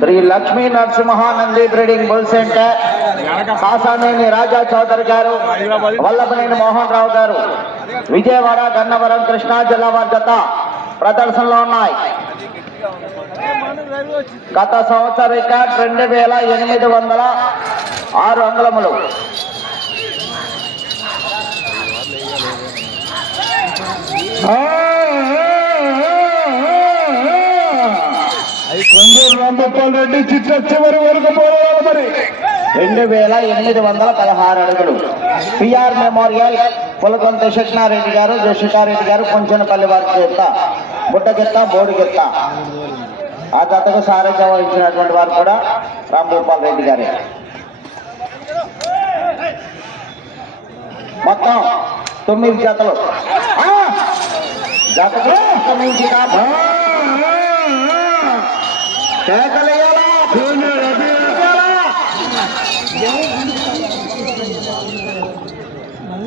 Shri Lakshmi Narasimhanandi breeding bull centre, Kasaneni Raja Chowdary గారు, వల్లభనేని మోహన్ రావు గారు, విజయవాడ, గన్నవరం, కృష్ణా జిల్లా వారి జత ప్రదర్శనలో ఉన్నాయి. గత సంవత్సర రికార్డ్ 2806 అంగుళములు. రెడ్డి చిట్ట చివరి వరకు పోరాడాలి. మరి 2816 అడుగులు. పిఆర్ మెమోరియల్ పులకొంత శిక్షణారెడ్డి గారు, జోషికారెడ్డి గారు, కొంచెనపల్లి వారి చేత బుట్టగిత్త, బోడిగిత్త. ఆ జతకు సారథ్యం వహించినటువంటి వారు కూడా రాంభూపాల్ రెడ్డి గారే. మొత్తం 9 జతలు. జతకు నుంచి